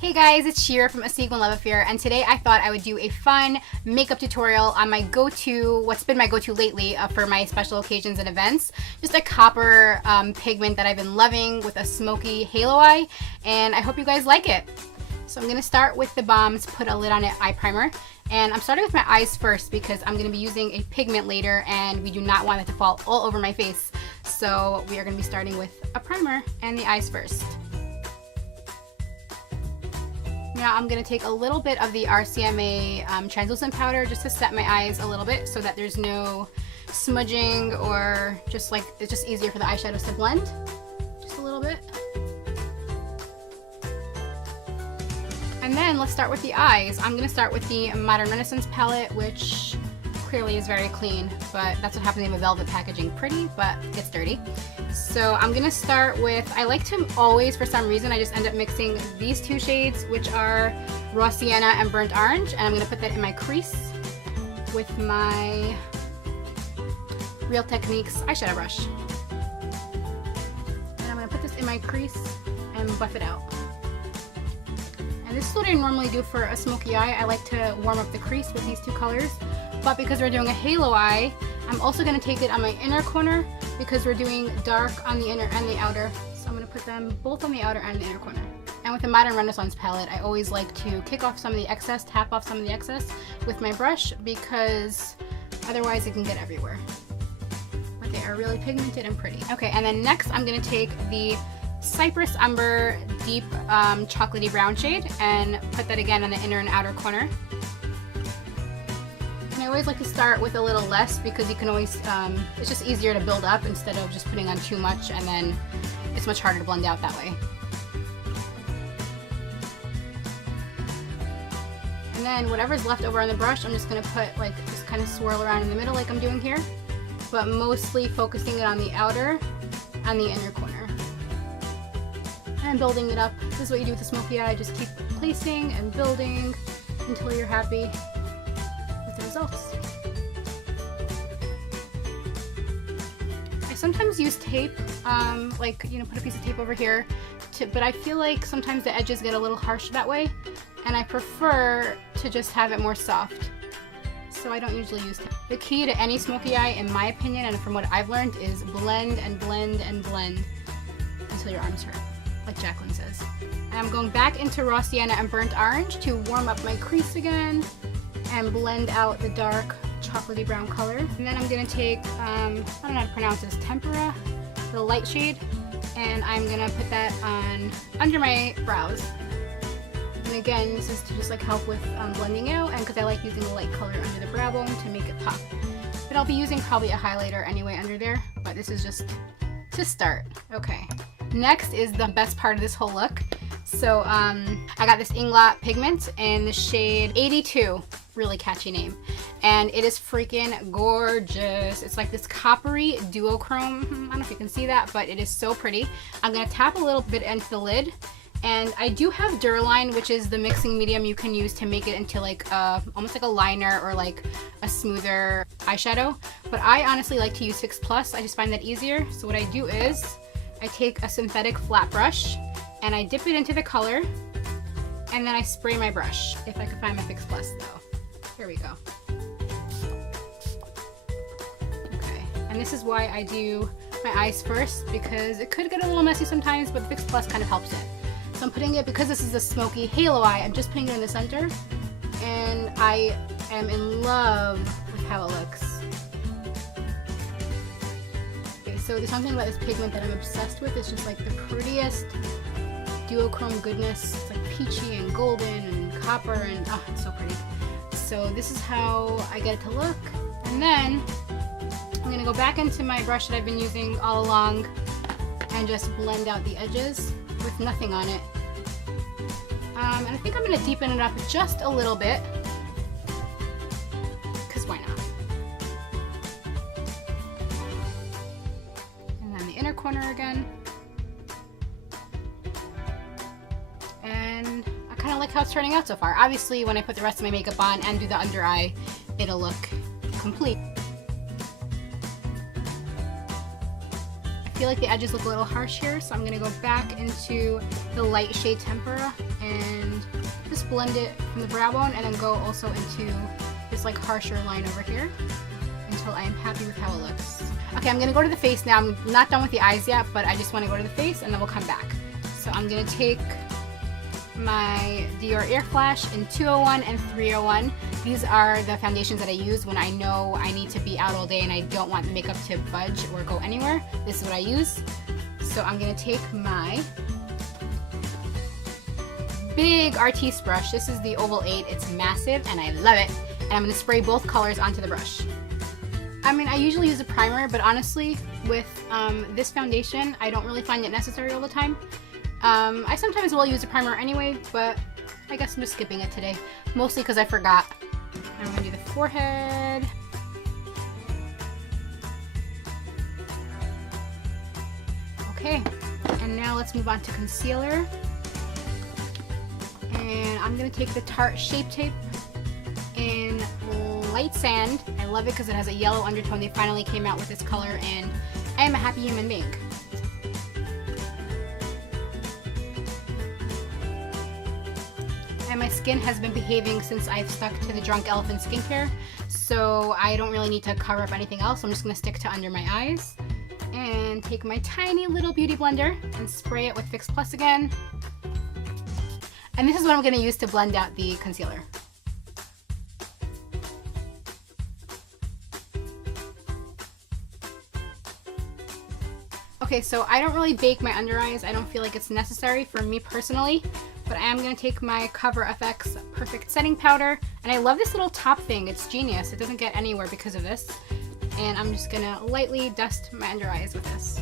Hey guys, it's Shira from A Sequin Love Affair, and today I thought I would do a fun makeup tutorial on my go-to, what's been my go-to lately for my special occasions and events. Just a copper pigment that I've been loving with a smoky halo eye, and I hope you guys like it. So I'm going to start with the Bombs Put a Lid on It eye primer, and I'm starting with my eyes first because I'm going to be using a pigment later and we do not want it to fall all over my face. So we are going to be starting with a primer and the eyes first. Now I'm going to take a little bit of the RCMA translucent powder just to set my eyes a little bit so that there's no smudging or just like, it's just easier for the eyeshadows to blend. Just a little bit. And then let's start with the eyes. I'm going to start with the Modern Renaissance palette, which clearly is very clean, but that's what happens in the velvet packaging. Pretty, but gets dirty. So I'm going to start with, I like to always, for some reason, I just end up mixing these two shades, which are Raw Sienna and Burnt Orange, and I'm going to put that in my crease with my Real Techniques eyeshadow brush. And I'm going to put this in my crease and buff it out. And this is what I normally do for a smoky eye. I like to warm up the crease with these two colors, but because we're doing a halo eye, I'm also going to take it on my inner corner because we're doing dark on the inner and the outer. So I'm going to put them both on the outer and the inner corner. And with the Modern Renaissance palette, I always like to kick off some of the excess, tap off some of the excess with my brush because otherwise it can get everywhere. But they are really pigmented and pretty. Okay, and then next I'm going to take the Cypress Umber Deep Chocolatey Brown shade and put that again on the inner and outer corner. And I always like to start with a little less because you can always, it's just easier to build up instead of just putting on too much, and then it's much harder to blend out that way. And then whatever's left over on the brush, I'm just going to put like, just kind of swirl around in the middle like I'm doing here, but mostly focusing it on the outer and the inner corner. And building it up. This is what you do with the smoky eye, just keep placing and building until you're happy with the results. I sometimes use tape, like, you know, put a piece of tape over here, but I feel like sometimes the edges get a little harsh that way, and I prefer to just have it more soft. So I don't usually use tape. The key to any smoky eye, in my opinion, and from what I've learned, is blend and blend and blend until your arms hurt, like Jacqueline says. And I'm going back into Raw Sienna and Burnt Orange to warm up my crease again and blend out the dark chocolatey brown color. And then I'm going to take, I don't know how to pronounce this, Tempera, the light shade, and I'm going to put that on under my brows. And again, this is to just like help with blending out, and because I like using the light color under the brow bone to make it pop. But I'll be using probably a highlighter anyway under there, but this is just to start. Okay. Next is the best part of this whole look. So I got this Inglot pigment in the shade 82, really catchy name, and it is freaking gorgeous. It's like this coppery duochrome. I don't know if you can see that, but it is so pretty. I'm gonna tap a little bit into the lid, and I do have Duraline, which is the mixing medium you can use to make it into like almost like a liner or like a smoother eyeshadow, but I honestly like to use Fix Plus. I just find that easier. So what I do is I take a synthetic flat brush and I dip it into the color, and then I spray my brush. If I can find my Fix Plus though. Here we go. Okay, and this is why I do my eyes first, because it could get a little messy sometimes, but the Fix Plus kind of helps it. So I'm putting it, because this is a smoky halo eye, I'm just putting it in the center, and I am in love with how it looks. So there's something about this pigment that I'm obsessed with. It's just like the prettiest duochrome goodness. It's like peachy and golden and copper, and oh, it's so pretty. So this is how I get it to look. And then I'm gonna go back into my brush that I've been using all along and just blend out the edges with nothing on it. And I think I'm gonna deepen it up just a little bit, because why not? Inner corner again, and I kind of like how it's turning out so far. Obviously when I put the rest of my makeup on and do the under eye, it'll look complete. I feel like the edges look a little harsh here, so I'm going to go back into the light shade Tempera and just blend it from the brow bone and then go also into this like harsher line over here until I am happy with how it looks. Okay, I'm gonna go to the face now. I'm not done with the eyes yet, but I just wanna go to the face and then we'll come back. So I'm gonna take my Dior Air Flash in 201 and 301. These are the foundations that I use when I know I need to be out all day and I don't want the makeup to budge or go anywhere. This is what I use. So I'm gonna take my big Artiste brush. This is the Oval 8. It's massive and I love it. And I'm gonna spray both colors onto the brush. I mean, I usually use a primer, but honestly, with this foundation, I don't really find it necessary all the time. I sometimes will use a primer anyway, but I guess I'm just skipping it today. Mostly because I forgot. I'm gonna do the forehead. Okay, and now let's move on to concealer. And I'm gonna take the Tarte Shape Tape in Light Sand. I love it because it has a yellow undertone. They finally came out with this color and I am a happy human being. And my skin has been behaving since I've stuck to the Drunk Elephant skincare, so I don't really need to cover up anything else. I'm just going to stick to under my eyes and take my tiny little beauty blender and spray it with Fix Plus again. And this is what I'm going to use to blend out the concealer. Okay, so I don't really bake my under eyes. I don't feel like it's necessary for me personally, but I am going to take my Cover FX Perfect Setting Powder, and I love this little top thing. It's genius. It doesn't get anywhere because of this. And I'm just going to lightly dust my under eyes with this.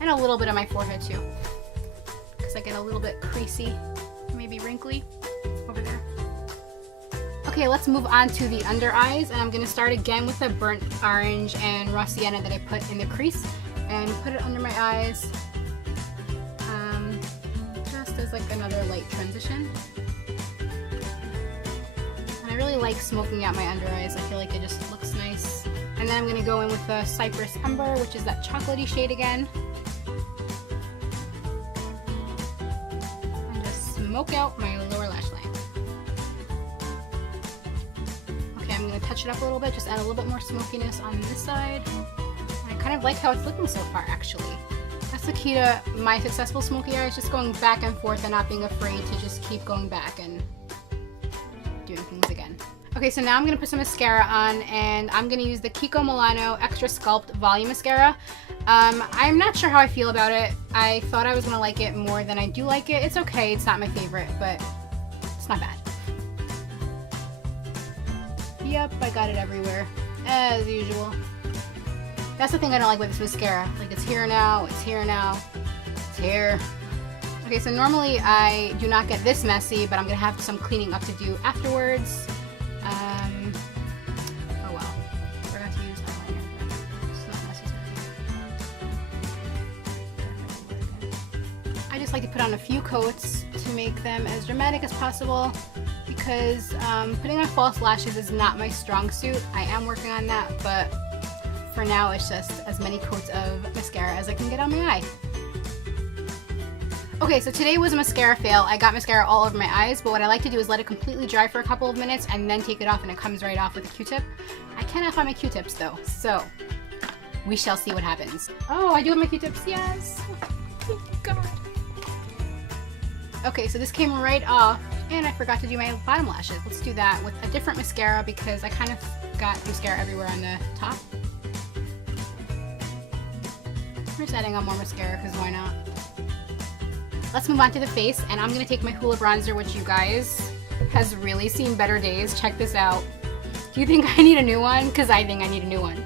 And a little bit on my forehead too, because I get a little bit creasy, maybe wrinkly over there. Okay, let's move on to the under eyes, and I'm going to start again with the burnt orange and raw sienna that I put in the crease and put it under my eyes, just as like another light transition. And I really like smoking out my under eyes. I feel like it just looks nice. And then I'm going to go in with the Cypress Umber, which is that chocolatey shade again, and just smoke out my lower lash line. I'm going to touch it up a little bit, just add a little bit more smokiness on this side. And I kind of like how it's looking so far, actually. That's the key to my successful smoky eyes, just going back and forth and not being afraid to just keep going back and doing things again. Okay, so now I'm going to put some mascara on, and I'm going to use the Kiko Milano Extra Sculpt Volume Mascara. I'm not sure how I feel about it. I thought I was going to like it more than I do like it. It's okay, it's not my favorite, but it's not bad. Yep, I got it everywhere, as usual. That's the thing I don't like with this mascara. Like, it's here now, it's here now, it's here. Okay, so normally I do not get this messy, but I'm gonna have some cleaning up to do afterwards. Oh well, forgot to use eyeliner, but it's not necessary. I just like to put on a few coats to make them as dramatic as possible, because putting on false lashes is not my strong suit. I am working on that, but for now it's just as many coats of mascara as I can get on my eye. Okay, so today was a mascara fail. I got mascara all over my eyes, but what I like to do is let it completely dry for a couple of minutes and then take it off, and it comes right off with a Q-tip. I cannot find my Q-tips though, so we shall see what happens. Oh, I do have my Q-tips, yes! Oh, thank God. Okay, so this came right off, and I forgot to do my bottom lashes. Let's do that with a different mascara because I kind of got mascara everywhere on the top. I'm just adding on more mascara because why not? Let's move on to the face, and I'm going to take my Hoola bronzer, which you guys has really seen better days. Check this out. Do you think I need a new one? Because I think I need a new one.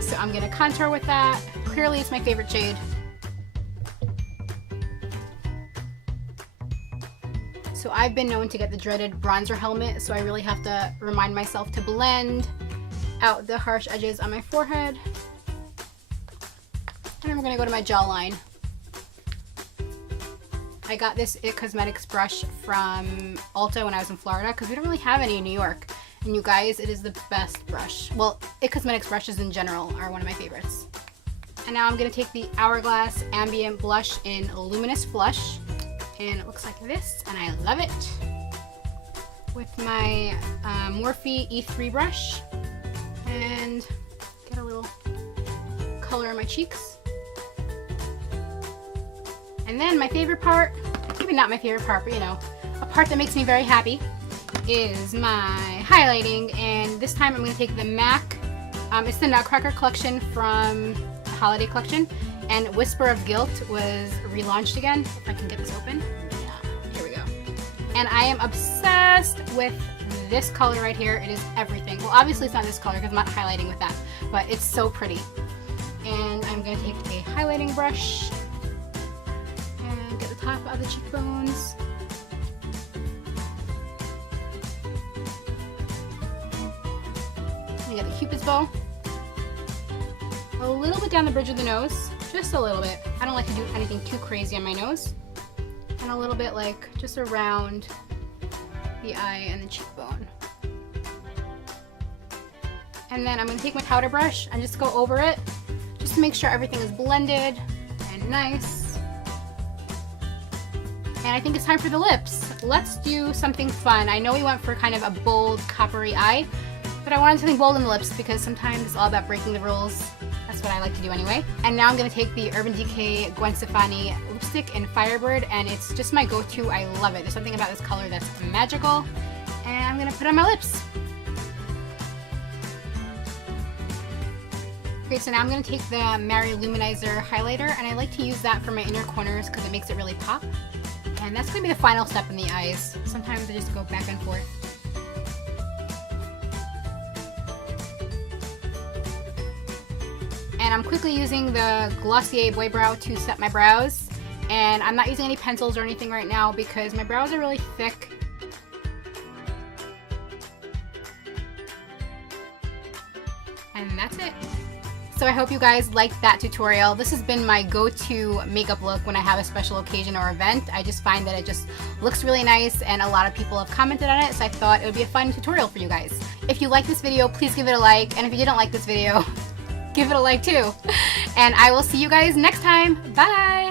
So I'm going to contour with that. Clearly it's my favorite shade. So I've been known to get the dreaded bronzer helmet, so I really have to remind myself to blend out the harsh edges on my forehead. And then we're going to go to my jawline. I got this IT Cosmetics brush from Ulta when I was in Florida because we don't really have any in New York. And you guys, it is the best brush. Well, IT Cosmetics brushes in general are one of my favorites. And now I'm going to take the Hourglass Ambient Blush in Luminous Flush. And it looks like this, and I love it. With my Morphe E3 brush. And get a little color in my cheeks. And then my favorite part, maybe not my favorite part, but you know, a part that makes me very happy is my highlighting. And this time I'm going to take the MAC, it's the Nutcracker collection from the Holiday collection. And Whisper of Guilt was relaunched again. If I can get this open. Yeah, here we go. And I am obsessed with this color right here. It is everything. Well, obviously it's not this color because I'm not highlighting with that, but it's so pretty. And I'm going to take a highlighting brush and get the top of the cheekbones. I get the Cupid's bow. A little bit down the bridge of the nose, just a little bit. I don't like to do anything too crazy on my nose. And a little bit like just around the eye and the cheekbone. And then I'm going to take my powder brush and just go over it, just to make sure everything is blended and nice. And I think it's time for the lips. Let's do something fun. I know we went for kind of a bold, coppery eye, but I wanted something bold in the lips because sometimes it's all about breaking the rules. That's what I like to do anyway. And now I'm going to take the Urban Decay Gwen Stefani lipstick in Firebird, and it's just my go-to. I love it. There's something about this color that's magical. And I'm going to put it on my lips. Okay, so now I'm going to take the Mary Luminizer highlighter, and I like to use that for my inner corners because it makes it really pop. And that's going to be the final step in the eyes. Sometimes I just go back and forth. And I'm quickly using the Glossier Boy Brow to set my brows. And I'm not using any pencils or anything right now because my brows are really thick. And that's it. So I hope you guys liked that tutorial. This has been my go-to makeup look when I have a special occasion or event. I just find that it just looks really nice and a lot of people have commented on it, so I thought it would be a fun tutorial for you guys. If you like this video, please give it a like, and if you didn't like this video, give it a like too. And I will see you guys next time. Bye!